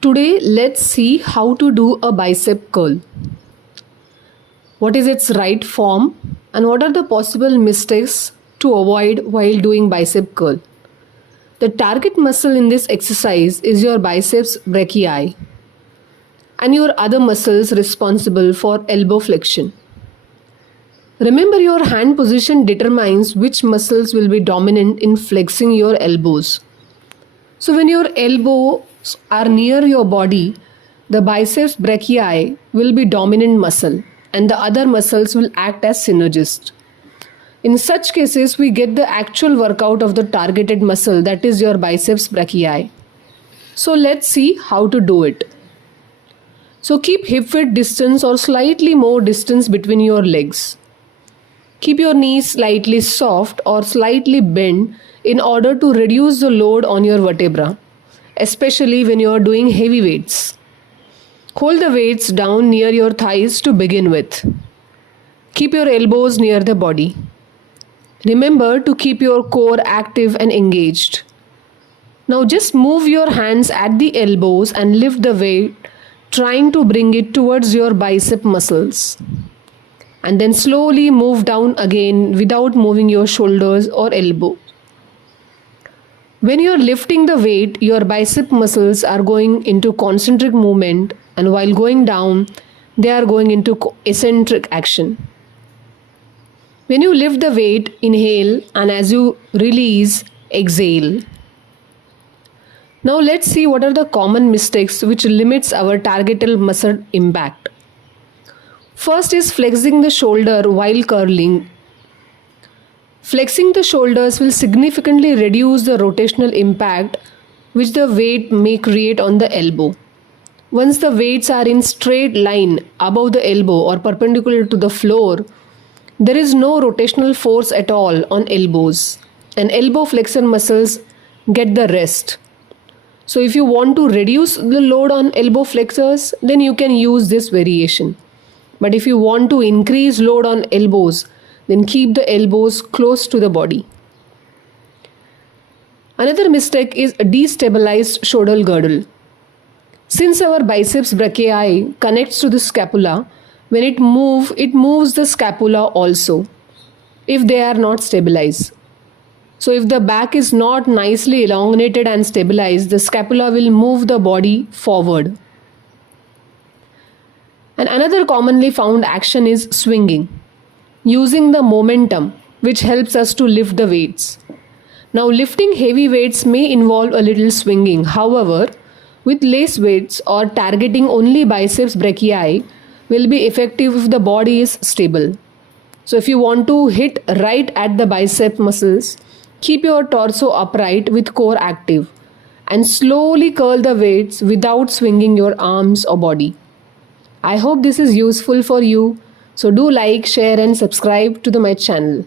Today, let's see how to do a bicep curl. What is its right form and what are the possible mistakes to avoid while doing bicep curl? The target muscle in this exercise is your biceps brachii and your other muscles responsible for elbow flexion. Remember, your hand position determines which muscles will be dominant in flexing your elbows. So when your elbows are near your body, the biceps brachii will be dominant muscle and the other muscles will act as synergists. In such cases, we get the actual workout of the targeted muscle, that is your biceps brachii. So let's see how to do it. So keep hip width distance or slightly more distance between your legs. Keep your knees slightly soft or slightly bent in order to reduce the load on your vertebra, especially when you are doing heavy weights. Hold the weights down near your thighs to begin with. Keep your elbows near the body. Remember to keep your core active and engaged. Now just move your hands at the elbows and lift the weight, trying to bring it towards your bicep muscles. And then slowly move down again without moving your shoulders or elbows. When you are lifting the weight, your bicep muscles are going into concentric movement, and while going down, they are going into eccentric action. When you lift the weight, inhale, and as you release, exhale. Now let's see what are the common mistakes which limits our targeted muscle impact. First is flexing the shoulder while curling. Flexing the shoulders will significantly reduce the rotational impact which the weight may create on the elbow. Once the weights are in straight line above the elbow or perpendicular to the floor, there is no rotational force at all on elbows, and elbow flexor muscles get the rest. So if you want to reduce the load on elbow flexors, then you can use this variation. But if you want to increase load on elbows, then keep the elbows close to the body. Another mistake is a destabilized shoulder girdle. Since our biceps brachii connects to the scapula, when it moves the scapula also, if they are not stabilized. So if the back is not nicely elongated and stabilized, the scapula will move the body forward. And another commonly found action is swinging, using the momentum which helps us to lift the weights. Now lifting heavy weights may involve a little swinging. However, with less weights or targeting only biceps brachii will be effective if the body is stable. So if you want to hit right at the bicep muscles, keep your torso upright with core active and slowly curl the weights without swinging your arms or body. I hope this is useful for you. So do like, share and subscribe to my channel.